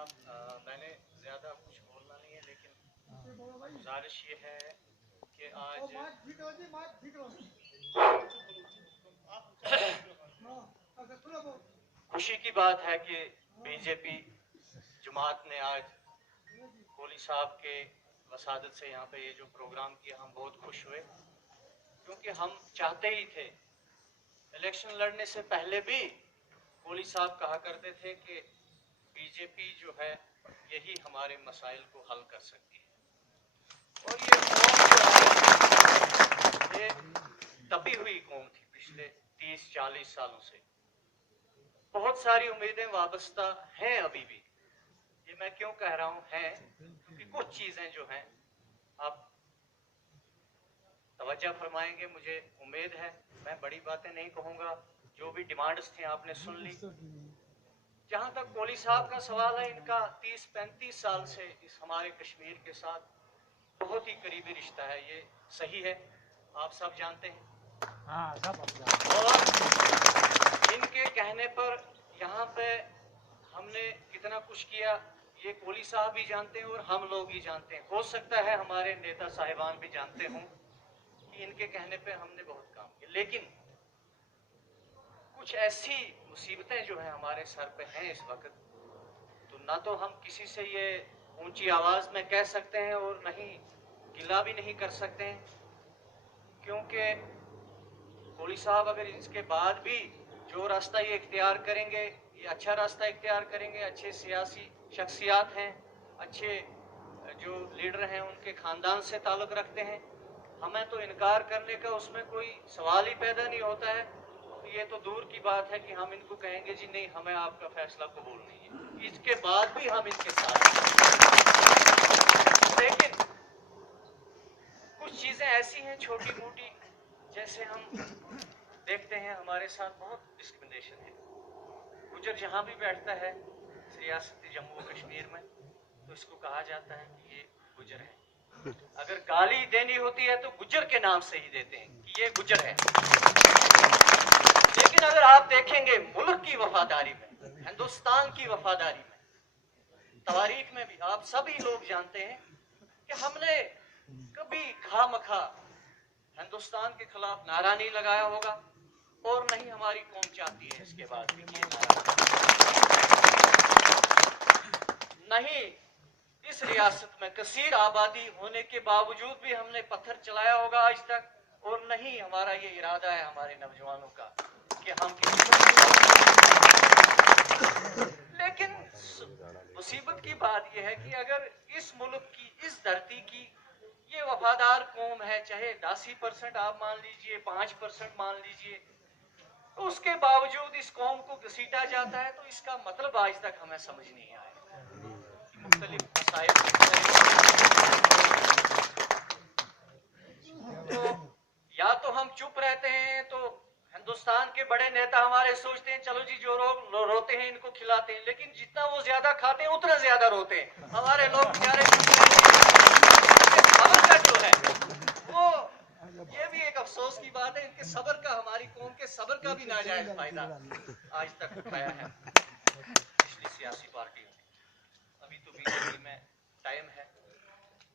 साहब, मैंने ज़्यादा कुछ बोलना नहीं है, लेकिन गुजारिश ये है कि आज खुशी की बात है कि बीजेपी जमात ने आज कोहली साहब के वसादत से यहाँ पे ये जो प्रोग्राम किया, हम बहुत खुश हुए, क्योंकि हम चाहते ही थे। इलेक्शन लड़ने से पहले भी कोहली साहब कहा करते थे कि बीजेपी जो है यही हमारे मसाइल को हल कर सकती है। और ये कौम जो है, ये दबी हुई कौम थी पिछले 30-40 सालों से। बहुत सारी उम्मीदें वाबस्ता हैं अभी भी। ये मैं क्यों कह रहा हूँ हैं, क्योंकि कुछ चीजें जो हैं आप तवज्जो फरमाएंगे, मुझे उम्मीद है। मैं बड़ी बातें नहीं कहूँगा, जो भी डिमांड्स थी आपने सुन ली। जहाँ तक कोहली साहब का सवाल है, इनका 30-35 साल से इस हमारे कश्मीर के साथ बहुत ही करीबी रिश्ता है, ये सही है, आप सब जानते हैं। और इनके कहने पर यहाँ पे हमने कितना कुछ किया, ये कोहली साहब भी जानते हैं और हम लोग ही जानते हैं। हो सकता है हमारे नेता साहिबान भी जानते हों कि इनके कहने पे हमने बहुत काम किया, लेकिन कुछ ऐसी मुसीबतें जो है हमारे सर पे हैं इस वक्त, तो ना तो हम किसी से ये ऊंची आवाज में कह सकते हैं और नहीं गिला भी नहीं कर सकते हैं, क्योंकि कोहली साहब अगर इसके बाद भी जो रास्ता ये इख्तियार करेंगे, ये अच्छा रास्ता इख्तियार करेंगे, अच्छे सियासी शख्सियात हैं, अच्छे जो लीडर हैं, उनके खानदान से ताल्लुक़ रखते हैं, हमें तो इनकार करने का उसमें कोई सवाल ही पैदा नहीं होता है। ये तो दूर की बात है कि हम इनको कहेंगे जी नहीं, हमें आपका फैसला कबूल नहीं है, इसके बाद भी हम इनके साथ। लेकिन कुछ चीज़ें ऐसी हैं छोटी मोटी, जैसे हम देखते हैं हमारे साथ बहुत डिस्क्रिमिनेशन है। गुजर जहाँ भी बैठता है रियासत जम्मू कश्मीर में, तो इसको कहा जाता है कि ये गुजर है। अगर गाली देनी होती है तो गुजर के नाम से ही देते हैं कि ये गुजर है। लेकिन अगर आप देखेंगे मुल्क की वफादारी में, हिंदुस्तान की वफादारी में, तारीख में भी आप सभी लोग जानते हैं कि हमने कभी खामखा हिंदुस्तान के खिलाफ नारा नहीं लगाया होगा, और नहीं हमारी कौम चाहती है इसके बाद भी ये नारा। नहीं इस रियासत में कसीर आबादी होने के बावजूद भी हमने पत्थर चलाया होगा आज तक, और नहीं हमारा ये इरादा है हमारे नौजवानों का कि हम लेकिन मुसीबत की बात यह है कि अगर इस मुल्क की, इस धरती की ये वफादार कौम है, चाहे 10% आप मान लीजिए, 5% मान लीजिए, तो उसके बावजूद इस कौम को घसीटा जाता है, तो इसका मतलब आज तक हमें समझ नहीं आया। मुख्तलिफ मसाइल, तो या तो हम चुप रहते हैं, तो हिंदुस्तान के बड़े नेता हमारे सोचते हैं चलो जी जो लोग रोते हैं इनको खिलाते हैं, लेकिन जितना वो ज्यादा खाते हैं उतना ज्यादा रोते हैं। हमारे लोग बेचारे सबर का जो है वो, ये भी एक अफसोस की बात है, इनके सबर का, हमारी कौम के सबर का भी नाजायज फायदा आज तक उठाया है पिछली सियासी पार्टियों ने। अभी तो बीजेपी में टाइम है,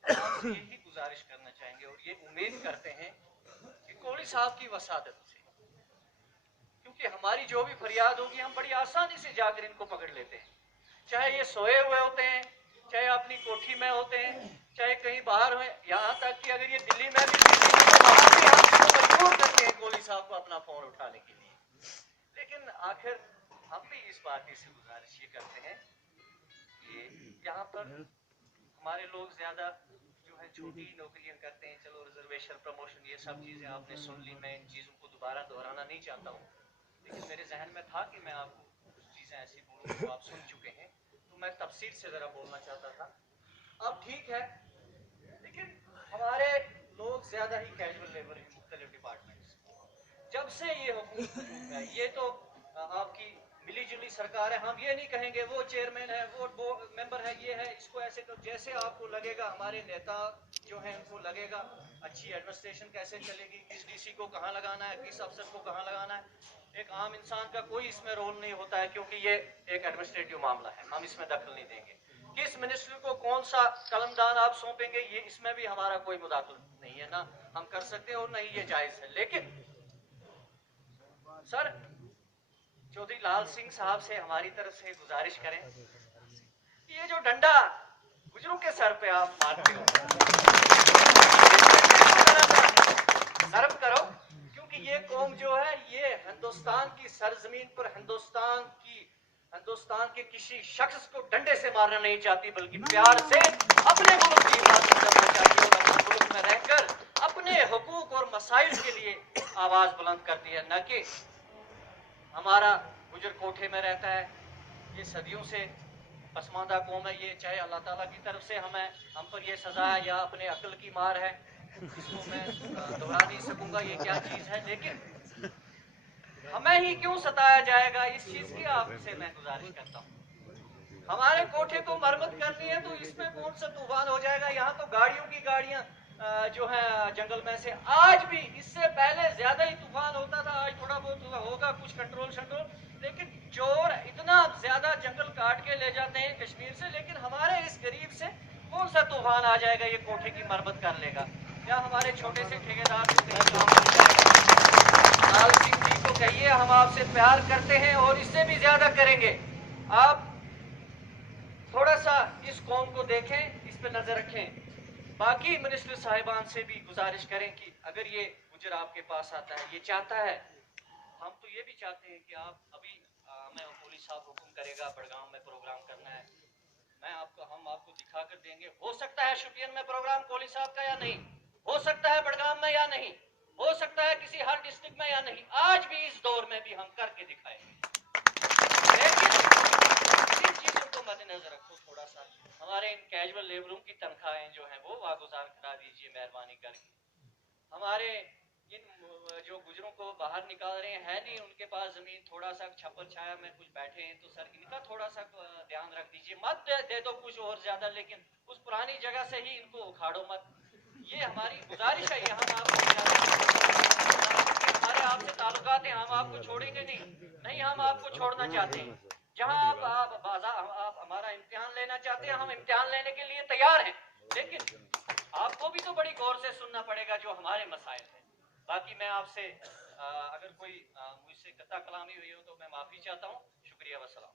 आपसे यही गुजारिश करना चाहेंगे और ये उम्मीद करते हैं कि कोहली साहब की वसादत से, क्योंकि हमारी जो भी फरियाद होगी हम बड़ी आसानी से जाकर इनको पकड़ लेते हैं, चाहे ये सोए हुए होते हैं, चाहे अपनी कोठी में होते हैं, चाहे कहीं बाहर हो, यहाँ तक कि अगर ये दिल्ली में भी हम मजबूर करते हैं कोहली साहब को अपना फोन उठाने के लिए। लेकिन आखिर हम भी इस पार्टी से गुजारिश ये करते हैं कि यहाँ पर हमारे लोग ज्यादा जो है छोटी नौकरियां करते हैं, चलो रिजर्वेशन, प्रमोशन, ये सब चीजें आपने सुन ली, मैं इन चीजों को दोबारा दोहराना नहीं चाहता हूँ, लेकिन मेरे जहन में था कि मैं आपको कुछ चीजें ऐसी बोलूँ जो आप सुन चुके हैं, तो मैं तफसील से जरा बोलना चाहता था। अब ठीक है, लेकिन हमारे लोग ज्यादा ही कैजुअल लेबर हैं मुख्तलिफ डिपार्टमेंट्स। जब से ये हुकूमत है, ये तो आपकी मिली जुली सरकार है, हम ये नहीं कहेंगे वो चेयरमैन है, वो मेंबर है, ये है, इसको ऐसे करो। जैसे आपको लगेगा, हमारे नेता जो है उनको लगेगा अच्छी एडमिनिस्ट्रेशन कैसे चलेगी, किस डीसी को कहाँ लगाना है, किस अफसर को कहाँ लगाना है, एक आम इंसान का कोई इसमें रोल नहीं होता है, क्योंकि ये एक एडमिनिस्ट्रेटिव मामला है, हम इसमें दखल नहीं देंगे। किस मिनिस्टर को कौन सा कलमदान आप सौंपेंगे, ये इसमें भी हमारा कोई मुदाखल नहीं है, ना हम कर सकते हैं और नहीं ये जायज है। लेकिन सर, चौधरी लाल सिंह साहब से हमारी तरफ से गुजारिश करें, ये जो डंडा गुजरों के सर पे आप मारते हो, नरम करो, क्योंकि ये कौम जो है ये हिंदुस्तान की सरजमीन पर हिंदुस्तान के किसी शख्स को डंडे से मारना नहीं चाहती, बल्कि प्यार से अपने मुल्क की हिफाजत करना चाहती है और अपने मुल्क में रहकर अपने हुकूक और मसाइल के लिए आवाज बुलंद करती है, न कि हमारा गुजर कोठे में रहता है। ये सदियों से पसमानदा कौम है, ये चाहे अल्लाह ताला की तरफ से हम पर ये सजा है या अपने अक्ल की मार है, इसको मैं दोहरा नहीं सकूंगा ये क्या चीज है, लेकिन हमें ही क्यों सताया जाएगा, इस चीज की आपसे मैं गुजारिश करता हूँ। हमारे कोठे को मरम्मत करनी है तो इसमें कौन सा तूफान हो जाएगा, यहाँ तो गाड़ियों की गाड़ियां जो है जंगल में से, आज भी इससे पहले ज्यादा ही तूफान होता था, आज थोड़ा बहुत होगा कुछ कंट्रोल, लेकिन चोर इतना ज्यादा जंगल काट के ले जाते हैं कश्मीर से, लेकिन हमारे इस गरीब से कौन सा तूफान आ जाएगा ये कोठे की मरम्मत कर लेगा, या हमारे छोटे से ठेकेदार लाल सिंह जी को कहिए हम आपसे प्यार करते हैं और इससे भी ज्यादा करेंगे। आप थोड़ा सा इस कौम को देखें, इस पे नजर रखें। बाकी मिनिस्टर साहिबान से भी गुजारिश करें कि अगर ये गुजर आपके पास आता है, ये चाहता है, हम तो ये भी चाहते हैं कि आप अभी हमें पुलिस साहब हुक्म करेगा बड़गाम में प्रोग्राम करना है, हम आपको दिखा कर देंगे। हो सकता है शुपियन में प्रोग्राम कोहली साहब का या नहीं, हो सकता है बड़गाम में या नहीं, हो सकता है किसी हर डिस्ट्रिक्ट में या नहीं, आज भी इस दौर में भी हम करके दिखाएंगे। लेकिन इन चीजों को मद्देनजर रखो, थोड़ा सा हमारे इन कैजुअल लेबरों की तनख्वाहें जो हैं वो वागुजार करा दीजिए मेहरबानी करके। हमारे इन जो गुजरों को बाहर निकाल रहे हैं, नहीं उनके पास जमीन, थोड़ा सा छप्पर छाया में कुछ बैठे हैं, तो सर इनका थोड़ा सा ध्यान रख दीजिए, मत दे दो कुछ और ज्यादा, लेकिन उस पुरानी जगह से ही इनको उखाड़ो मत, ये हमारी गुजारिश है। हम हमारे आपसे ताल्लुकात हैं, हम आपको छोड़ेंगे नहीं, हम आपको छोड़ना चाहते हैं। जहां आप हमारा इम्तिहान लेना चाहते हैं, हम इम्तिहान लेने के लिए तैयार हैं, लेकिन आपको भी तो बड़ी गौर से सुनना पड़ेगा जो हमारे मसाइल हैं। बाकी मैं आपसे अगर कोई मुझसे कता कलामी हुई हो तो मैं माफी चाहता हूँ। शुक्रिया, वसलाम।